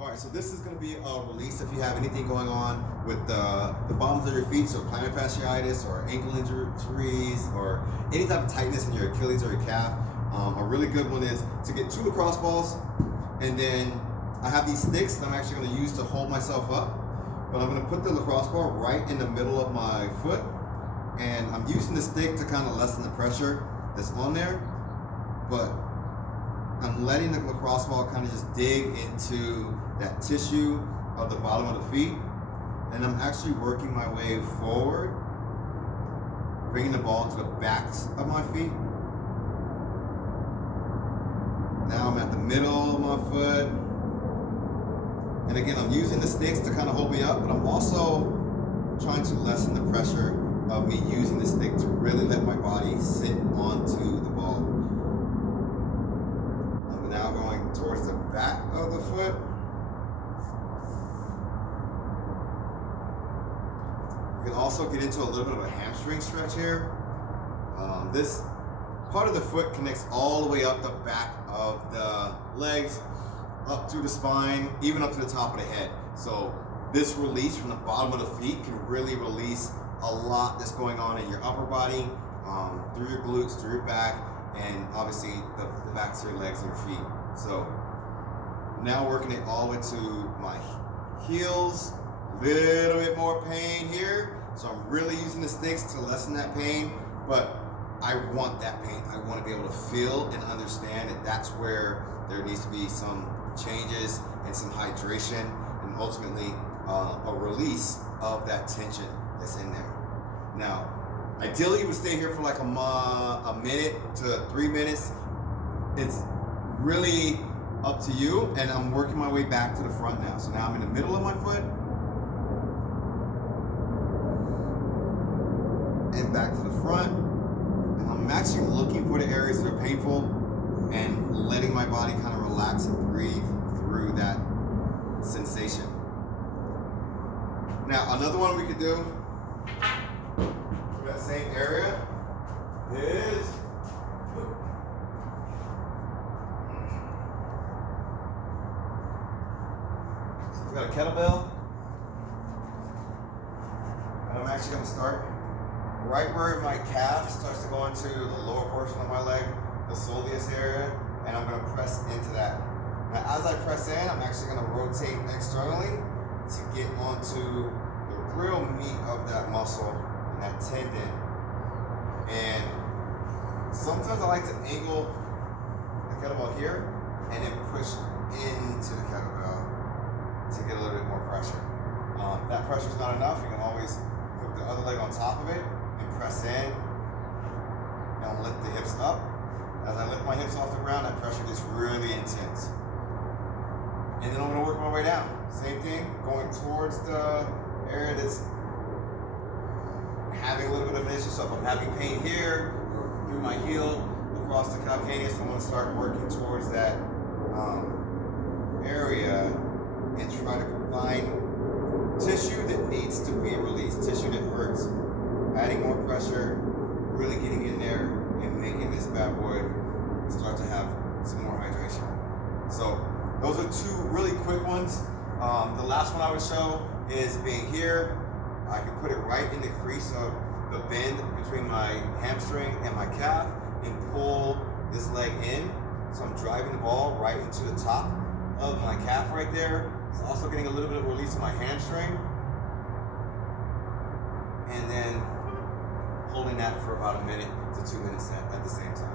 All right, so this is going to be a release if you have anything going on with the bottoms of your feet, so plantar fasciitis or ankle injuries or any type of tightness in your Achilles or your calf. A really good one is to get 2 lacrosse balls, and then I have these sticks that I'm actually going to use to hold myself up, but I'm going to put the lacrosse ball right in the middle of my foot, and I'm using the stick to kind of lessen the pressure that's on there, but I'm letting the lacrosse ball kind of just dig into that tissue of the bottom of the feet, and I'm actually working my way forward, bringing the ball to the backs of my feet. Now I'm at the middle of my foot, and again I'm using the sticks to kind of hold me up, but I'm also trying to lessen the pressure of me using the stick to really let my body sit onto the ball. I'm now going towards the back of the foot. You can also get into a little bit of a hamstring stretch here. This part of the foot connects all the way up the back of the legs, up to the spine, even up to the top of the head. So this release from the bottom of the feet can really release a lot that's going on in your upper body, through your glutes, through your back, and obviously the backs of your legs and your feet. So now working it all the way to my heels, little bit more pain here. So I'm really using the sticks to lessen that pain, but I want that pain. I want to be able to feel and understand that that's where there needs to be some changes and some hydration, and ultimately a release of that tension that's in there. Now, ideally you would stay here for like a minute to 3 minutes. It's really up to you, and I'm working my way back to the front now. So now I'm in the middle of my foot and back to the front, and I'm actually looking for the areas that are painful and letting my body kind of relax and breathe through that sensation. Now, another one we could do for that same area is so we've got a kettlebell, and I'm actually going to start right where my calf starts to go into the lower portion of my leg, the soleus area, and I'm going to press into that. Now, as I press in, I'm actually going to rotate externally to get onto the real meat of that muscle and that tendon. And sometimes I like to angle the kettlebell here and then push into the kettlebell to get a little bit more pressure. If that pressure is not enough, you can always put the other leg on top of it and press in and lift the hips up. As I lift my hips off the ground, that pressure gets really intense. And then I'm going to work my way down. Same thing, going towards the area that's having a little bit of an issue. So if I'm having pain here, through my heel, across the calcaneus, I'm going to start working towards that area and try to find tissue that needs to be released, tissue that hurts. Adding more pressure, really getting in there and making this bad boy start to have some more hydration. So those are 2 really quick ones. The last one I would show is being here. I can put it right in the crease of the bend between my hamstring and my calf and pull this leg in. So I'm driving the ball right into the top of my calf right there. It's also getting a little bit of release of my hamstring. And then holding that for about a minute to 2 minutes at the same time.